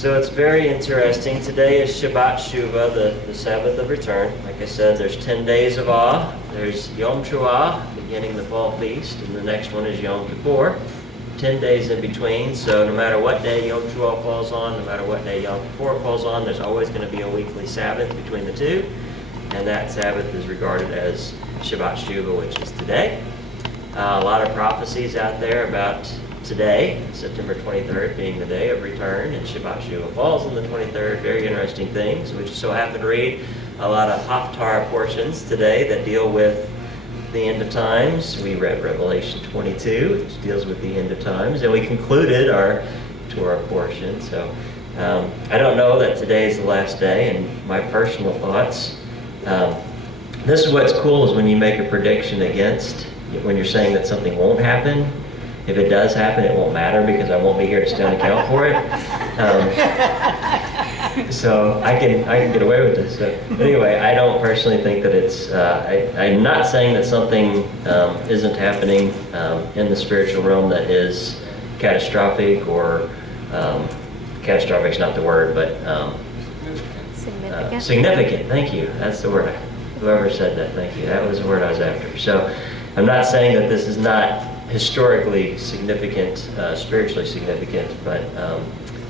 So it's very interesting. Today is Shabbat Shuva, the Sabbath of return. Like I said, there's 10 days of awe. There's Yom Teruah, beginning the fall feast, and the next one is Yom Kippur. 10 days in between, so no matter what day Yom Teruah falls on, no matter what day Yom Kippur falls on, there's always going to be a weekly Sabbath between the two, and that Sabbath is regarded as Shabbat Shuva, which is today. A lot of prophecies out there about today, September 23rd being the day of return, and Shabbat Shuva falls on the 23rd. Very interesting things. We just so happen to read a lot of Haftarah portions today that deal with the end of times. We read Revelation 22, which deals with the end of times, and we concluded our Torah portion. So I don't know that today is the last day, and my personal thoughts. This is what's cool is when you make a prediction against, when you're saying that something won't happen. If it does happen, it won't matter because I won't be here to stand account for it. So I can get away with this. So anyway, I don't personally think that it's. I'm not saying that something isn't happening in the spiritual realm that is catastrophic or catastrophic is not the word, but Significant. significant. Thank you. That's the word. Whoever said that, thank you. That was the word I was after. So I'm not saying that this is not historically significant, spiritually significant, but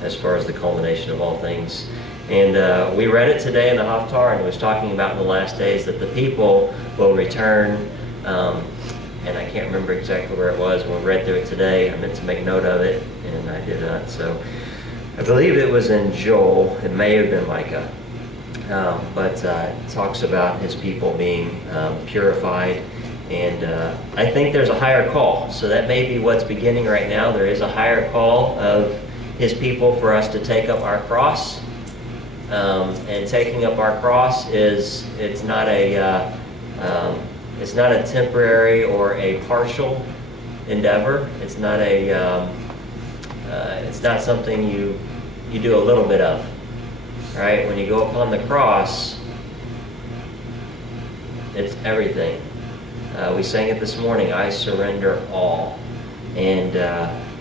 as far as the culmination of all things. And we read it today in the Haftarah, and it was talking about in the last days that the people will return, and I can't remember exactly where it was when we read through it today. I meant to make note of it, and I did not. So I believe it was in Joel. It may have been Micah. But it talks about his people being purified. And I think there's a higher call. So that may be what's beginning right now. There is a higher call of his people for us to take up our cross. And taking up our cross it's not a temporary or a partial endeavor. It's not something you do a little bit of. Right? When you go upon the cross, it's everything. We sang it this morning, I surrender all. And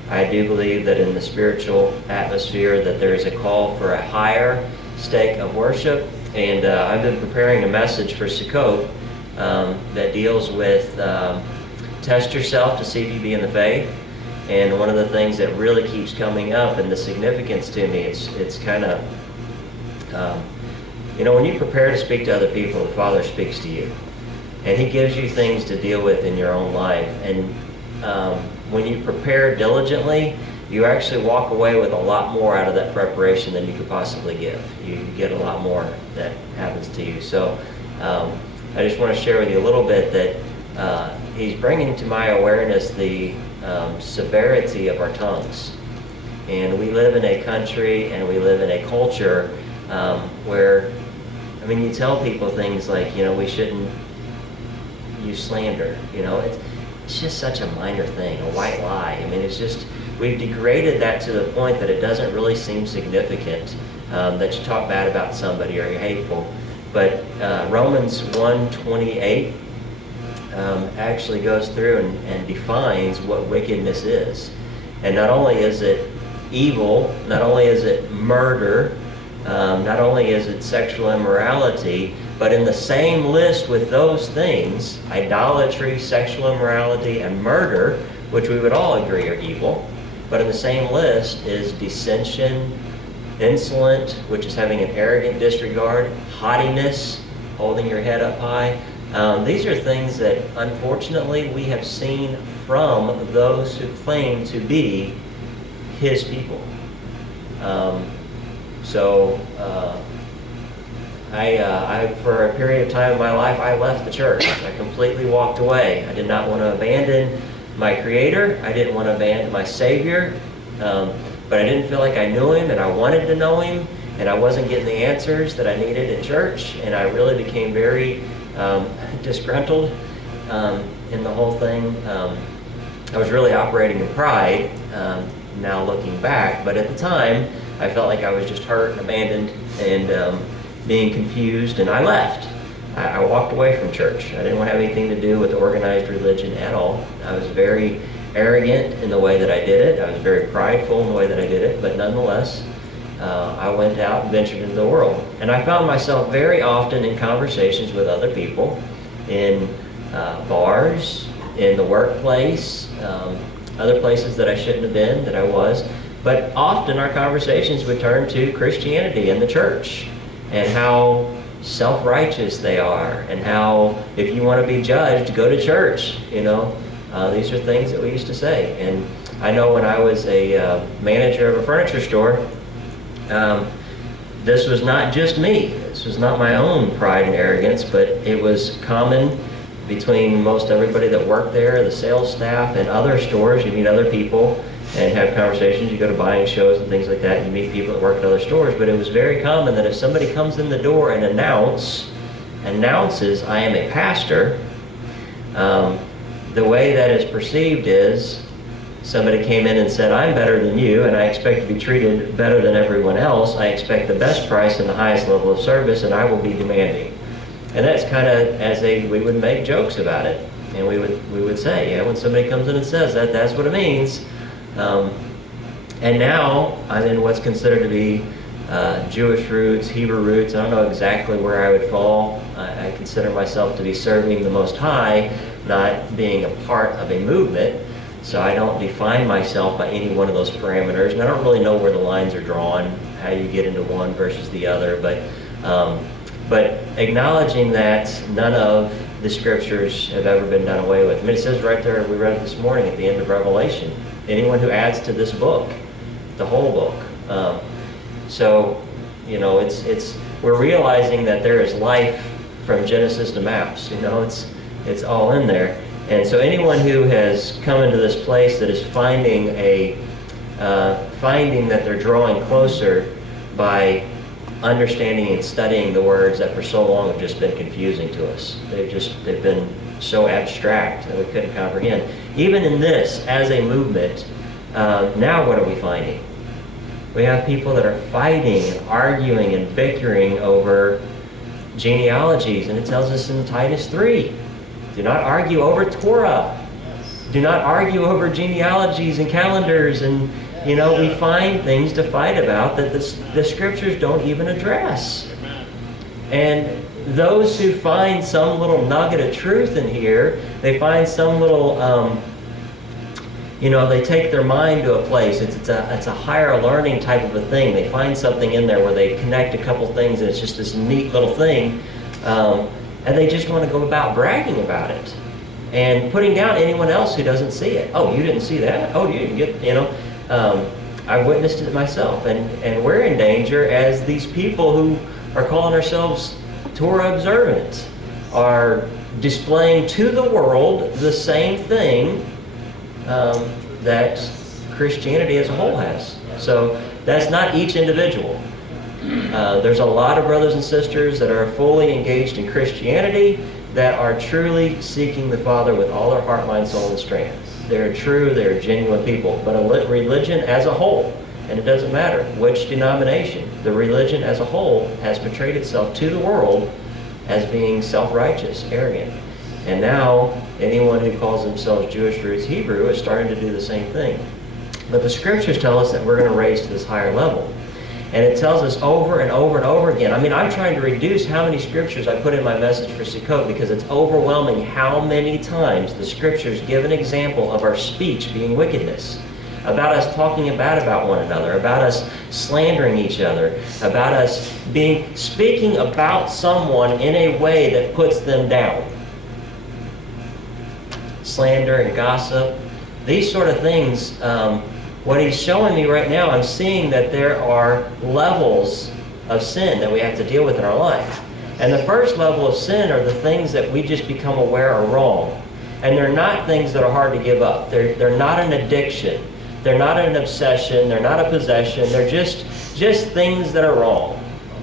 I do believe that in the spiritual atmosphere that there is a call for a higher stake of worship. And I've been preparing a message for Sukkot that deals with test yourself to see if you be in the faith. And one of the things that really keeps coming up and the significance to me, it's kind of, when you prepare to speak to other people, the Father speaks to you. And He gives you things to deal with in your own life. And when you prepare diligently, you actually walk away with a lot more out of that preparation than you could possibly give. You get a lot more that happens to you. So I just want to share with you a little bit that He's bringing to my awareness the severity of our tongues. And we live in a country and we live in a culture where, you tell people things like, we shouldn't use slander. It's just such a minor thing, a white lie. It's just, we've degraded that to the point that it doesn't really seem significant that you talk bad about somebody or you're hateful. But Romans 1:28 actually goes through and defines what wickedness is. And not only is it evil, not only is it murder, not only is it sexual immorality, but in the same list with those things, idolatry, sexual immorality, and murder, which we would all agree are evil, but in the same list is dissension, insolent, which is having an arrogant disregard, haughtiness, holding your head up high. These are things that, unfortunately, we have seen from those who claim to be His people. I for a period of time in my life, I left the church. I completely walked away. I did not want to abandon my Creator. I didn't want to abandon my Savior. But I didn't feel like I knew Him, and I wanted to know Him, and I wasn't getting the answers that I needed in church, and I really became very disgruntled in the whole thing. I was really operating in pride, now looking back, but at the time, I felt like I was just hurt and abandoned and being confused, and I left. I walked away from church. I didn't want to have anything to do with organized religion at all. I was very arrogant in the way that I did it. I was very prideful in the way that I did it, but nonetheless, I went out and ventured into the world. And I found myself very often in conversations with other people, in bars, in the workplace, other places that I shouldn't have been, that I was. But often our conversations would turn to Christianity and the church, and how self-righteous they are, and how if you want to be judged, go to church. These are things that we used to say. And I know when I was a manager of a furniture store, this was not just me. This was not my own pride and arrogance, but it was common between most everybody that worked there, the sales staff, and other stores. You meet other people and have conversations. You go to buying shows and things like that. You meet people that work at other stores. But it was very common that if somebody comes in the door and announces, I am a pastor, the way that is perceived is somebody came in and said, I'm better than you, and I expect to be treated better than everyone else. I expect the best price and the highest level of service, and I will be demanding. And that's kind of we would make jokes about it. And we would say, yeah, when somebody comes in and says that, that's what it means. And now I'm in what's considered to be Jewish roots, Hebrew roots. I don't know exactly where I would fall. I consider myself to be serving the Most High, not being a part of a movement. So I don't define myself by any one of those parameters. And I don't really know where the lines are drawn, how you get into one versus the other. But acknowledging that none of the scriptures have ever been done away with. I mean, it says right there, we read it this morning at the end of Revelation, anyone who adds to this book, the whole book. We're realizing that there is life from Genesis to Maps. It's all in there. And so anyone who has come into this place that is finding that they're drawing closer by understanding and studying the words that for so long have just been confusing to us. They've been so abstract that we couldn't comprehend. Even in this, as a movement, now what are we finding? We have people that are fighting and arguing and bickering over genealogies, and it tells us in Titus 3, do not argue over Torah. Do not argue over genealogies and calendars, and we find things to fight about that the scriptures don't even address. And those who find some little nugget of truth in here, they find some little, they take their mind to a place. It's a higher learning type of a thing. They find something in there where they connect a couple things, and it's just this neat little thing. And they just want to go about bragging about it and putting down anyone else who doesn't see it. Oh, you didn't see that? Oh, you didn't get, I've witnessed it myself. And we're in danger as these people who are calling ourselves Torah observant are displaying to the world the same thing that Christianity as a whole has. So that's not each individual. There's a lot of brothers and sisters that are fully engaged in Christianity that are truly seeking the Father with all their heart, mind, soul, and strength. They're true, they're genuine people. But a religion as a whole, and it doesn't matter which denomination, the religion as a whole has portrayed itself to the world as being self-righteous, arrogant. And now anyone who calls themselves Jewish roots Hebrew is starting to do the same thing. But the scriptures tell us that we're going to raise to this higher level. And it tells us over and over and over again. I mean, I'm trying to reduce how many scriptures I put in my message for Sukkot because it's overwhelming how many times the scriptures give an example of our speech being wickedness, about us talking bad about one another, about us slandering each other, about us speaking about someone in a way that puts them down. Slander and gossip, these sort of things. What he's showing me right now, I'm seeing that there are levels of sin that we have to deal with in our life. And the first level of sin are the things that we just become aware are wrong. And they're not things that are hard to give up. They're not an addiction. They're not an obsession. They're not a possession. They're just things that are wrong.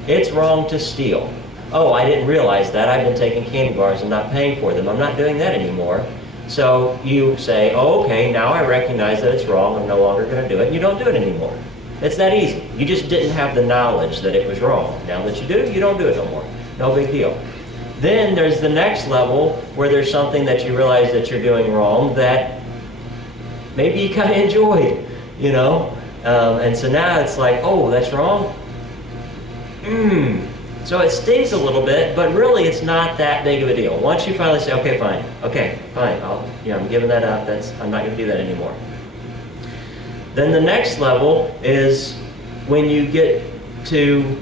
It's wrong to steal. Oh, I didn't realize that. I've been taking candy bars and not paying for them. I'm not doing that anymore. So you say, oh, okay, now I recognize that it's wrong. I'm no longer going to do it. You don't do it anymore. It's that easy. You just didn't have the knowledge that it was wrong. Now that you do, you don't do it no more. No big deal. Then there's the next level where there's something that you realize that you're doing wrong that maybe you kind of enjoyed, And so now it's like, oh, that's wrong? So it stings a little bit, but really it's not that big of a deal. Once you finally say, okay, fine, I'm giving that up, I'm not going to do that anymore. Then the next level is when you get to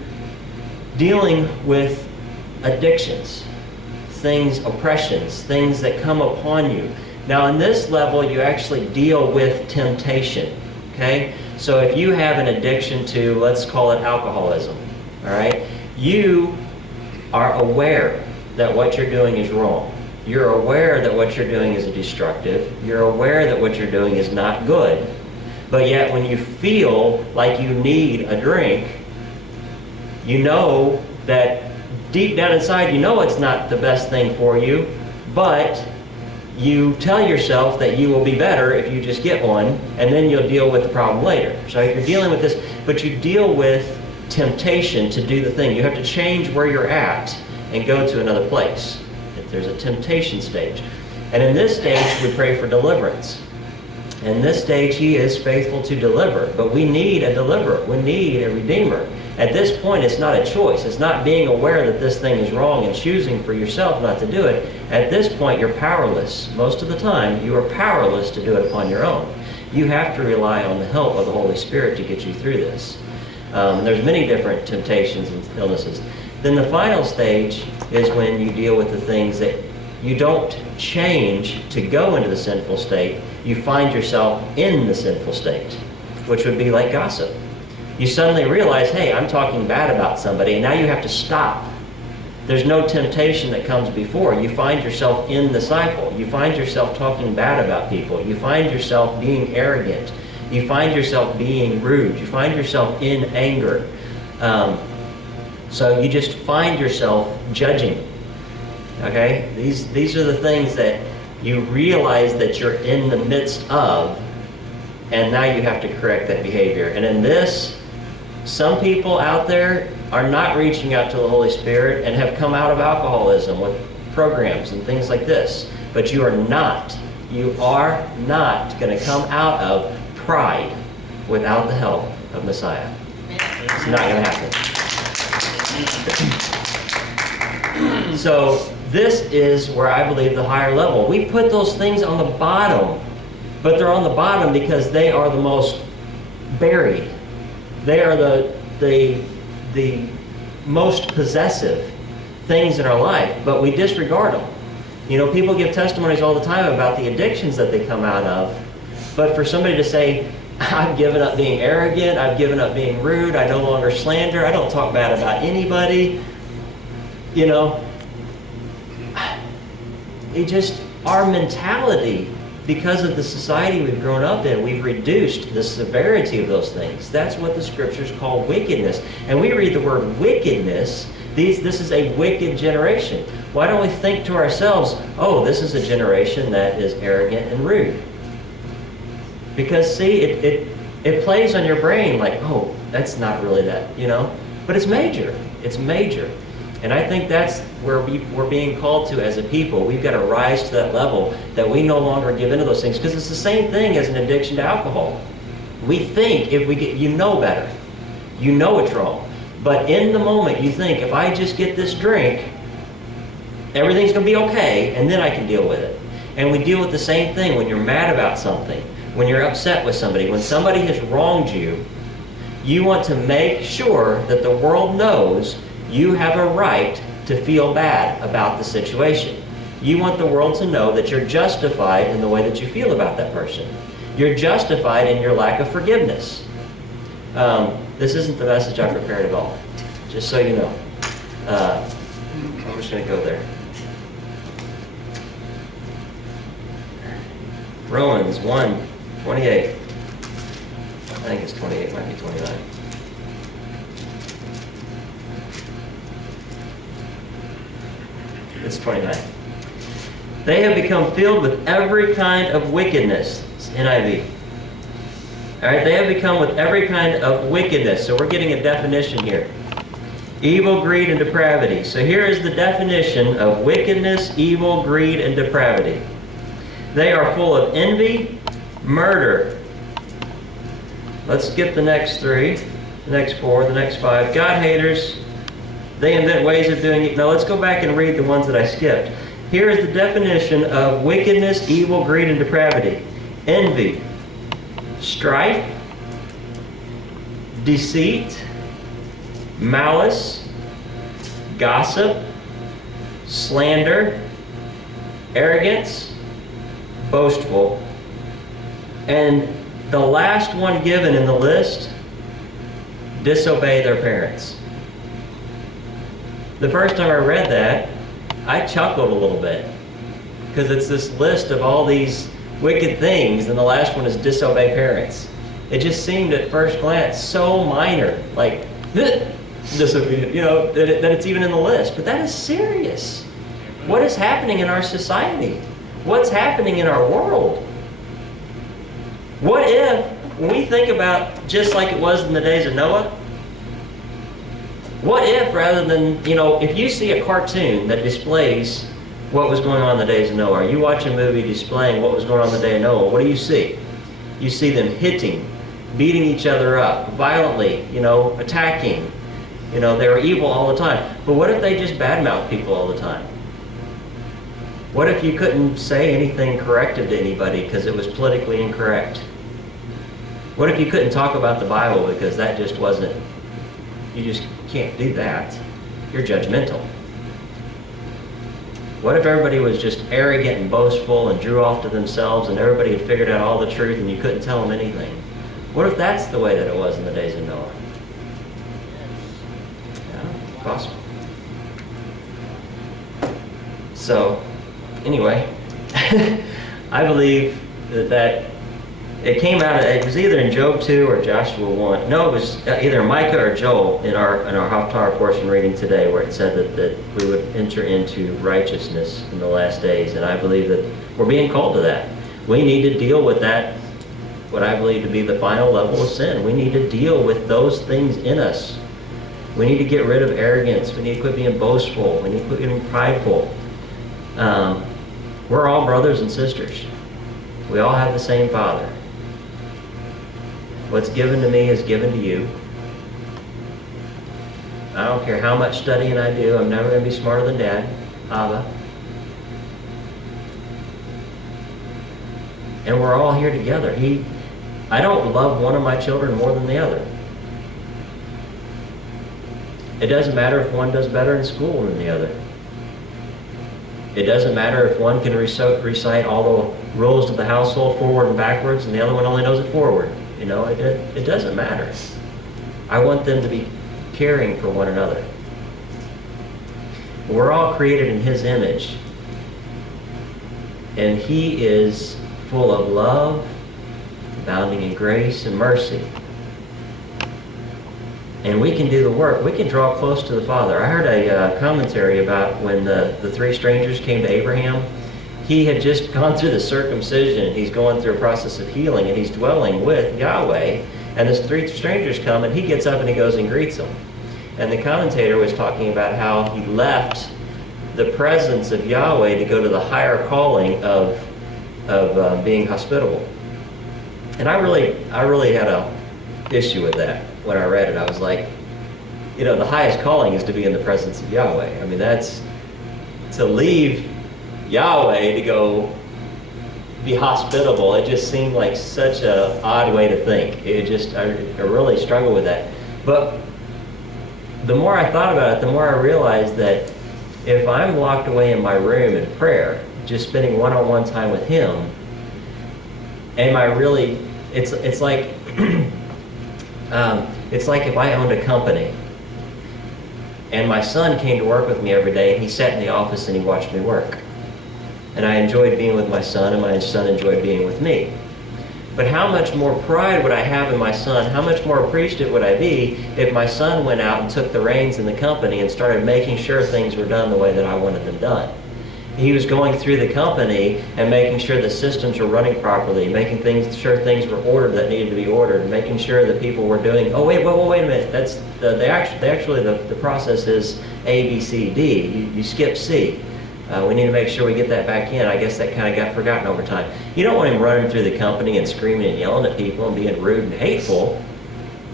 dealing with addictions, oppressions, things that come upon you. Now in this level, you actually deal with temptation, okay? So if you have an addiction to, let's call it alcoholism, all right? You are aware that what you're doing is wrong. You're aware that what you're doing is destructive. You're aware that what you're doing is not good. But yet when you feel like you need a drink, you know that deep down inside, you know it's not the best thing for you, but you tell yourself that you will be better if you just get one, and then you'll deal with the problem later. So you're dealing with this, but you deal with temptation to do the thing. You have to change where you're at and go to another place. There's a temptation stage. And in this stage, we pray for deliverance. In this stage, He is faithful to deliver, but we need a deliverer. We need a redeemer. At this point, it's not a choice. It's not being aware that this thing is wrong and choosing for yourself not to do it. At this point, you're powerless. Most of the time, you are powerless to do it upon your own. You have to rely on the help of the Holy Spirit to get you through this. There's many different temptations and illnesses. Then the final stage is when you deal with the things that you don't change to go into the sinful state. You find yourself in the sinful state, which would be like gossip. You suddenly realize, hey, I'm talking bad about somebody, and now you have to stop. There's no temptation that comes before. You find yourself in the cycle. You find yourself talking bad about people. You find yourself being arrogant. You find yourself being rude. You find yourself in anger. So you just find yourself judging. Okay? These are the things that you realize that you're in the midst of, and now you have to correct that behavior. And in this, some people out there are not reaching out to the Holy Spirit and have come out of alcoholism with programs and things like this. But you are not going to come out of pride without the help of Messiah. It's not going to happen. So this is where I believe the higher level. We put those things on the bottom, but they're on the bottom because they are the most buried. They are the most possessive things in our life, but we disregard them. You know, people give testimonies all the time about the addictions that they come out of, but for somebody to say, I've given up being arrogant, I've given up being rude, I no longer slander, I don't talk bad about anybody, you know, our mentality, because of the society we've grown up in, we've reduced the severity of those things. That's what the scriptures call wickedness. And we read the word wickedness, this is a wicked generation. Why don't we think to ourselves, oh, this is a generation that is arrogant and rude? Because see, it plays on your brain like, oh, that's not really that, you know? But it's major. It's major. And I think that's where we're being called to as a people. We've got to rise to that level that we no longer give into those things. Because it's the same thing as an addiction to alcohol. We think if we get, you know better. You know it's wrong. But in the moment you think, if I just get this drink, everything's going to be okay, and then I can deal with it. And we deal with the same thing when you're mad about something, when you're upset with somebody, when somebody has wronged you. You want to make sure that the world knows you have a right to feel bad about the situation. You want the world to know that you're justified in the way that you feel about that person. You're justified in your lack of forgiveness. This isn't the message I prepared at all, just so you know. I'm just going to go there. Romans 1:28. I think it's 28, might be 29. It's 29. They have become filled with every kind of wickedness. It's NIV. All right, they have become with every kind of wickedness. So we're getting a definition here. Evil, greed, and depravity. So here is the definition of wickedness, evil, greed, and depravity. They are full of envy, murder, Let's skip the next 3, the next 4, the next 5. God haters, they invent ways of doing it. Now let's go back and read the ones that I skipped. Here is the definition of wickedness, evil, greed, and depravity. Envy, strife, deceit, malice, gossip, slander, arrogance, boastful. And the last one given in the list, disobey their parents. The first time I read that, I chuckled a little bit because it's this list of all these wicked things, and the last one is disobey parents. It just seemed at first glance so minor, like disobedience, that it's even in the list. But that is serious. What is happening in our society? What's happening in our world? What if, when we think about just like it was in the days of Noah, what if rather than, if you see a cartoon that displays what was going on in the days of Noah, or you watch a movie displaying what was going on in the day of Noah, what do you see? You see them hitting, beating each other up, violently, attacking. They were evil all the time. But what if they just badmouth people all the time? What if you couldn't say anything corrective to anybody because it was politically incorrect? What if you couldn't talk about the Bible because that just wasn't, you just can't do that. You're judgmental. What if everybody was just arrogant and boastful and drew off to themselves and everybody had figured out all the truth and you couldn't tell them anything? What if that's the way that it was in the days of Noah? Yeah, possible. So, anyway, I believe that it came out of, it was either in Job 2 or Joshua 1. No, it was either Micah or Joel in our Haftarah portion reading today, where it said that we would enter into righteousness in the last days. And I believe that we're being called to that. We need to deal with that, what I believe to be the final level of sin. We need to deal with those things in us. We need to get rid of arrogance. We need to quit being boastful. We need to quit being prideful. We're all brothers and sisters. We all have the same Father. What's given to me is given to you. I don't care how much studying I do. I'm never going to be smarter than Dad, Abba. And we're all here together. I don't love one of my children more than the other. It doesn't matter if one does better in school than the other. It doesn't matter if one can recite all the rules of the household forward and backwards and the other one only knows it forward. It doesn't matter. I want them to be caring for one another. We're all created in His image. And He is full of love, abounding in grace and mercy. And we can do the work. We can draw close to the Father. I heard a commentary about when the 3 strangers came to Abraham. He had just gone through the circumcision. He's going through a process of healing, and he's dwelling with Yahweh. And these 3 strangers come, and he gets up and he goes and greets them. And the commentator was talking about how he left the presence of Yahweh to go to the higher calling of being hospitable. And I really had a issue with that when I read it. I was like, the highest calling is to be in the presence of Yahweh. I mean, that's to leave Yahweh to go be hospitable. It just seemed like such an odd way to think. I really struggled with that. But the more I thought about it, the more I realized that if I'm locked away in my room in prayer, just spending one-on-one time with Him, it's like it's like if I owned a company and my son came to work with me every day and he sat in the office and he watched me work. And I enjoyed being with my son and my son enjoyed being with me. But how much more pride would I have in my son? How much more appreciative would I be if my son went out and took the reins in the company and started making sure things were done the way that I wanted them done? He was going through the company and making sure the systems were running properly, making sure things were ordered that needed to be ordered, making sure that people were doing, wait a minute, that's the process is A, B, C, D. You skip C. We need to make sure we get that back in. I guess that kind of got forgotten over time. You don't want him running through the company and screaming and yelling at people and being rude and hateful.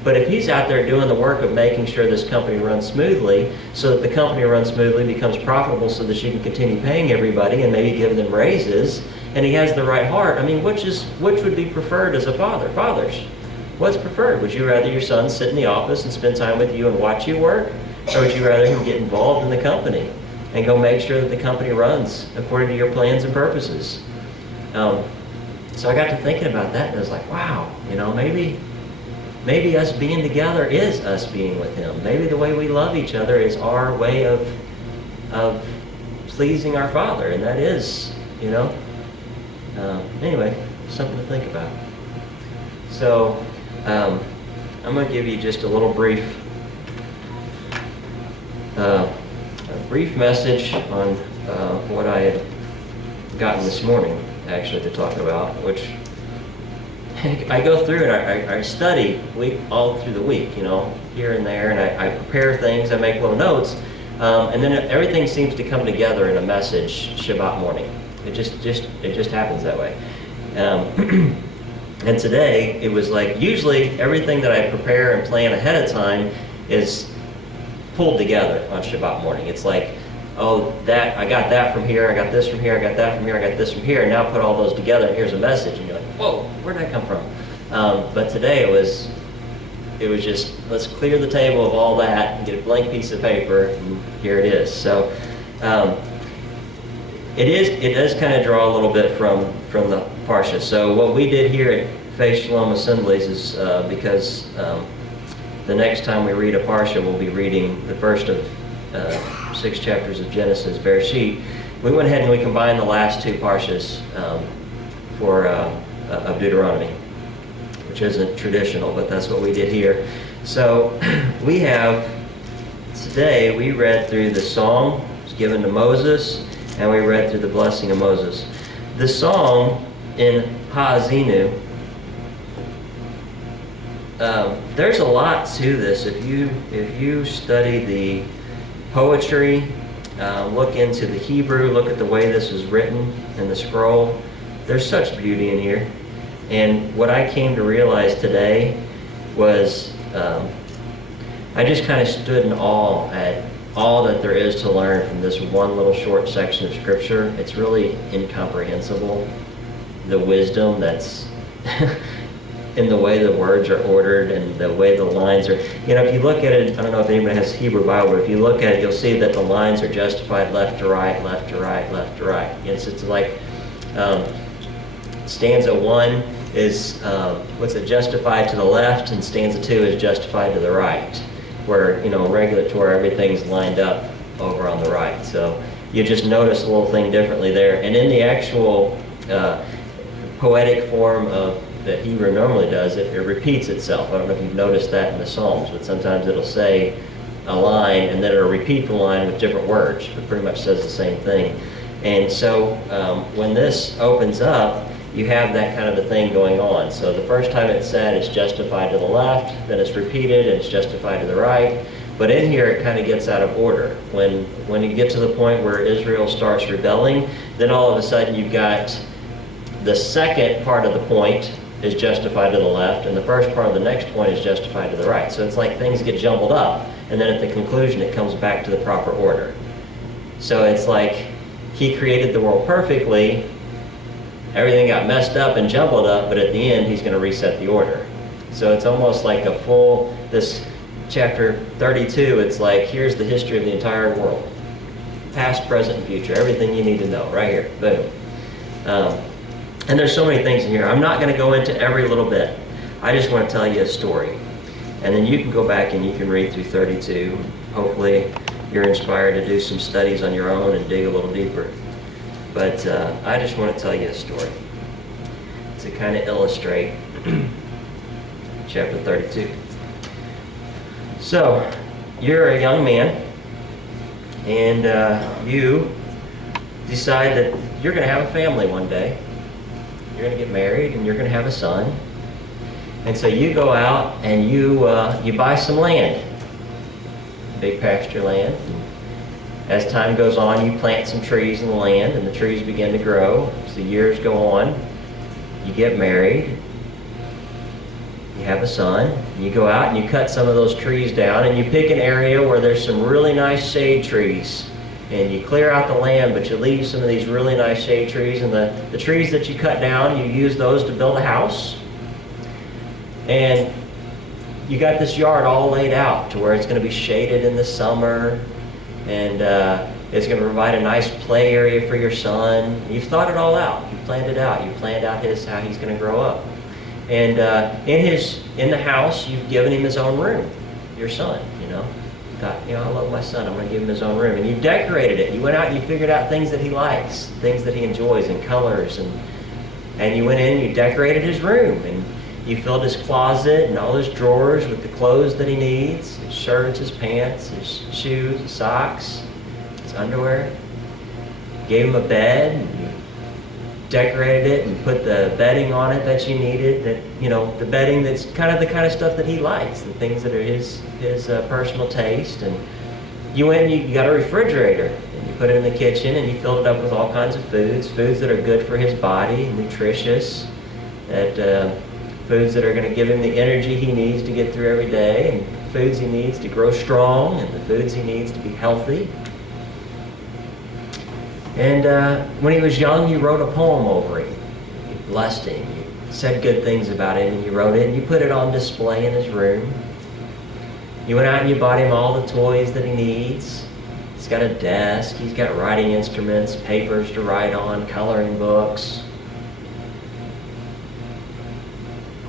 But if he's out there doing the work of making sure this company runs smoothly, so that the company runs smoothly, becomes profitable so that you can continue paying everybody and maybe give them raises, and he has the right heart, I mean, which would be preferred as a father? Fathers, what's preferred? Would you rather your son sit in the office and spend time with you and watch you work? Or would you rather him get involved in the company and go make sure that the company runs according to your plans and purposes? So I got to thinking about that, and I was like, wow, maybe us being together is us being with him. Maybe the way we love each other is our way of pleasing our Father, and that is, anyway, something to think about. So I'm going to give you just a little brief message on what I had gotten this morning, actually, to talk about, which I go through and I study all through the week, here and there, and I prepare things, I make little notes, and then everything seems to come together in a message Shabbat morning. It just happens that way. And today, it was like, usually everything that I prepare and plan ahead of time is pulled together on Shabbat morning. It's like, oh, I got that from here, I got this from here, I got that from here, I got this from here, and now put all those together, and here's a message, and you're like, whoa, where'd that come from? But today it was just, let's clear the table of all that and get a blank piece of paper, and here it is. So it does kind of draw a little bit from the Parsha. So what we did here at Faith Shalom Assemblies is because the next time we read a Parsha, we'll be reading the first of 6 chapters of Genesis, Bereshit. We went ahead and we combined the last 2 Parshas of Deuteronomy, which isn't traditional, but that's what we did here. So today we read through the song given to Moses, and we read through the blessing of Moses. The song in Ha'azinu, there's a lot to this. If you study the poetry, look into the Hebrew, look at the way this is written in the scroll, there's such beauty in here. And what I came to realize today was I just kind of stood in awe at all that there is to learn from this one little short section of Scripture. It's really incomprehensible, the wisdom that's in the way the words are ordered and the way the lines are. If you look at it, I don't know if anybody has a Hebrew Bible, but if you look at it, you'll see that the lines are justified left to right, left to right, left to right. It's like stanza 1 is justified to the left, and stanza 2 is justified to the right, where regular Torah, everything's lined up over on the right. So you just notice a little thing differently there. And in the actual poetic form of that Hebrew normally does, it repeats itself. I don't know if you've noticed that in the Psalms, but sometimes it'll say a line and then it'll repeat the line with different words, but pretty much says the same thing. And so when this opens up, you have that kind of a thing going on. So the first time it's said, it's justified to the left, then it's repeated and it's justified to the right. But in here, it kind of gets out of order. When you get to the point where Israel starts rebelling, then all of a sudden you've got the second part of the point is justified to the left, and the first part of the next point is justified to the right. So it's like things get jumbled up, and then at the conclusion, it comes back to the proper order. So it's like he created the world perfectly, everything got messed up and jumbled up, but at the end, he's going to reset the order. So it's almost like this chapter 32, it's like, here's the history of the entire world. Past, present, and future. Everything you need to know, right here. Boom. And there's so many things in here. I'm not going to go into every little bit. I just want to tell you a story. And then you can go back and you can read through 32. Hopefully, you're inspired to do some studies on your own and dig a little deeper. But I just want to tell you a story to kind of illustrate chapter 32. So, you're a young man, and you decide that you're going to have a family one day. You're going to get married, and you're going to have a son. And so you go out and you buy some land, big pasture land. As time goes on, you plant some trees in the land, and the trees begin to grow. As the years go on, you get married, you have a son, and you go out and you cut some of those trees down, and you pick an area where there's some really nice shade trees, and you clear out the land, but you leave some of these really nice shade trees, and the trees that you cut down, you use those to build a house. And you got this yard all laid out to where it's going to be shaded in the summer, and it's going to provide a nice play area for your son. You've thought it all out. You planned it out. You planned out how he's going to grow up. And in the house, you've given him his own room, your son, Thought, I love my son. I'm going to give him his own room. And you decorated it. You went out and you figured out things that he likes, things that he enjoys, and colors. And you went in and you decorated his room. And you filled his closet and all his drawers with the clothes that he needs, his shirts, his pants, his shoes, his socks, his underwear. Gave him a bed, and you decorated it and put the bedding on it that you needed, the bedding that's the kind of stuff that he likes, the things that are his personal taste. And you went and you got a refrigerator, and you put it in the kitchen, and you filled it up with all kinds of foods that are good for his body, nutritious, foods that are going to give him the energy he needs to get through every day, and foods he needs to grow strong, and the foods he needs to be healthy. And when he was young, you wrote a poem over him. You blessed him. You said good things about him, and you wrote it, and you put it on display in his room. You went out and you bought him all the toys that he needs. He's got a desk. He's got writing instruments, papers to write on, coloring books.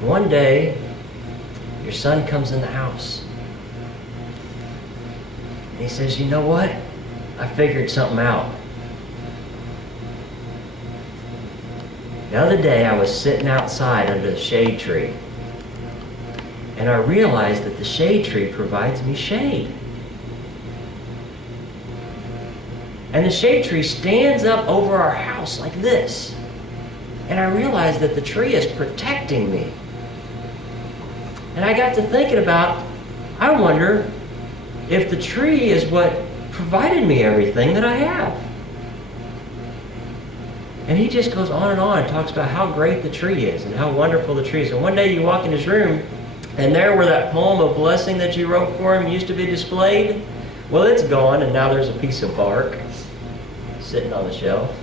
One day, your son comes in the house. And he says, "You know what? I figured something out. The other day, I was sitting outside under the shade tree, and I realized that the shade tree provides me shade. And the shade tree stands up over our house like this. And I realized that the tree is protecting me. And I got to thinking about, I wonder if the tree is what provided me everything that I have." And he just goes on and talks about how great the tree is and how wonderful the tree is. And one day you walk in his room, and there where that poem of blessing that you wrote for him used to be displayed, well, it's gone, and now there's a piece of bark sitting on the shelf.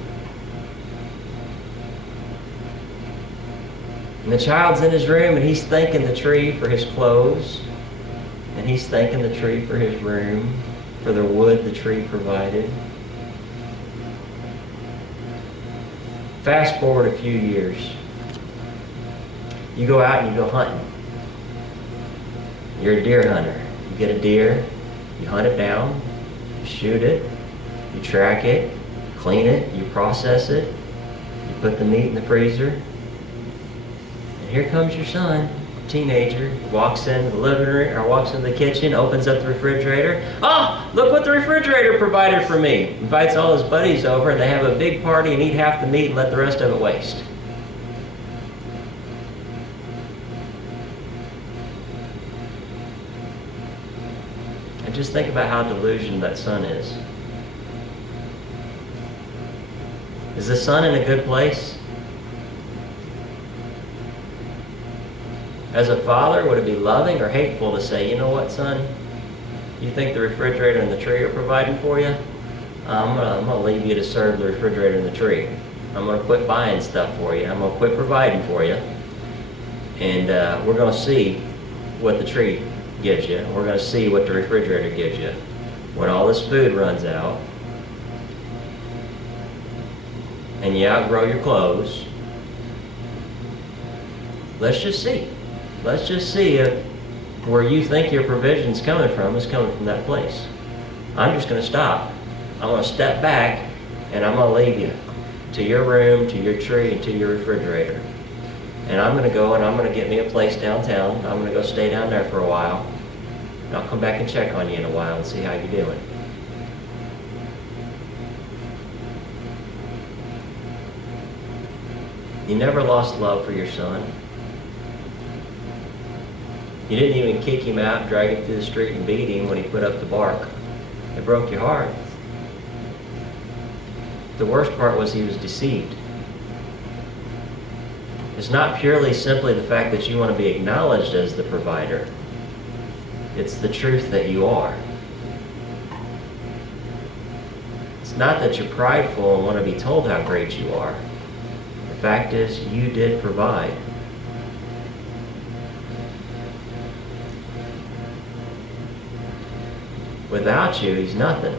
And the child's in his room, and he's thanking the tree for his clothes, and he's thanking the tree for his room, for the wood the tree provided. Fast forward a few years. You go out and you go hunting. You're a deer hunter. You get a deer, you hunt it down, you shoot it, you track it, clean it, you process it, you put the meat in the freezer. And here comes your son, teenager, walks into the living room, or walks into the kitchen, opens up the refrigerator. "Oh, look what the refrigerator provided for me." Invites all his buddies over, and they have a big party and eat half the meat and let the rest of it waste. And just think about how delusional that son is. Is the son in a good place? As a father, would it be loving or hateful to say, "You know what, son? You think the refrigerator and the tree are providing for you? I'm gonna leave you to serve the refrigerator and the tree. I'm gonna quit buying stuff for you. I'm gonna quit providing for you. And we're gonna see what the tree gives you. We're gonna see what the refrigerator gives you. When all this food runs out, and you outgrow your clothes, let's just see. Let's just see if where you think your provision's coming from is coming from that place. I'm just going to stop. I'm going to step back, and I'm going to leave you to your room, to your tree, and to your refrigerator. And I'm going to go and I'm going to get me a place downtown. I'm going to go stay down there for a while. And I'll come back and check on you in a while and see how you're doing." You never lost love for your son. You didn't even kick him out, drag him through the street, and beat him when he put up the bark. It broke your heart. The worst part was he was deceived. It's not purely simply the fact that you want to be acknowledged as the provider. It's the truth that you are. It's not that you're prideful and want to be told how great you are. The fact is, you did provide. Without you, he's nothing.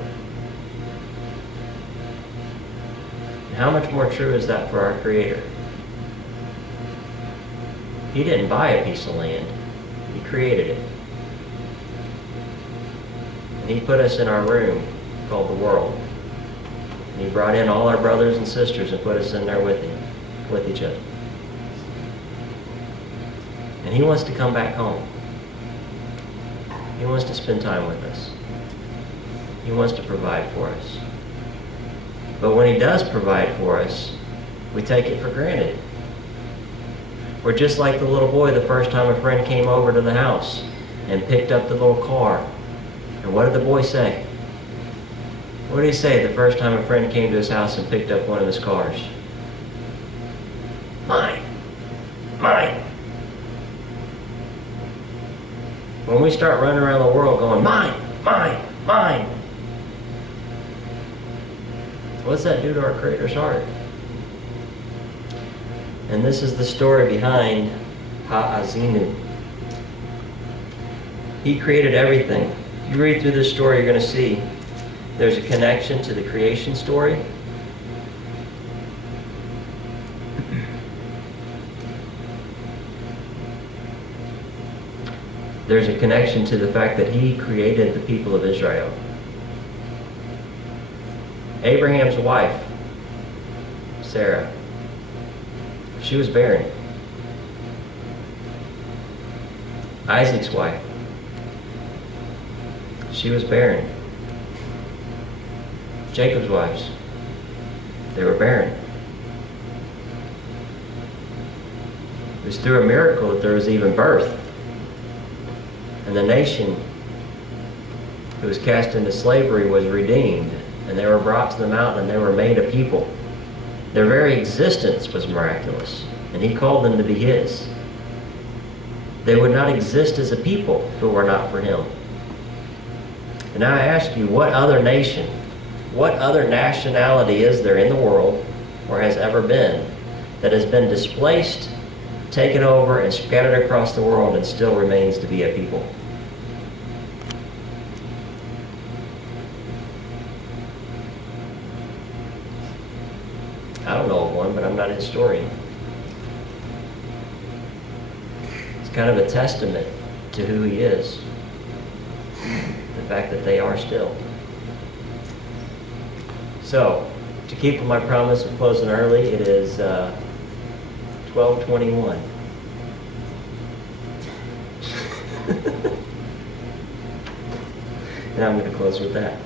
And how much more true is that for our Creator? He didn't buy a piece of land. He created it. And he put us in our room called the world. And he brought in all our brothers and sisters and put us in there with him, with each other. And he wants to come back home. He wants to spend time with us. He wants to provide for us. But when he does provide for us, we take it for granted. We're just like the little boy the first time a friend came over to the house and picked up the little car. And what did the boy say? What did he say the first time a friend came to his house and picked up one of his cars? Mine. Mine. When we start running around the world going, mine, mine, mine, what's that do to our Creator's heart? And this is the story behind Ha'azinu. He created everything. If you read through this story, you're going to see there's a connection to the creation story. There's a connection to the fact that he created the people of Israel. Abraham's wife, Sarah, she was barren. Isaac's wife, she was barren. Jacob's wives, they were barren. It was through a miracle that there was even birth. And the nation who was cast into slavery was redeemed. And they were brought to the mountain and they were made a people. Their very existence was miraculous. And he called them to be his. They would not exist as a people if it were not for him. And now I ask you, what other nation, what other nationality is there in the world, or has ever been, that has been displaced, taken over, and scattered across the world and still remains to be a people? I don't know of one, but I'm not a historian. It's kind of a testament to who he is. The fact that they are still. So, to keep with my promise of closing early, it is 12:21. And I'm going to close with that.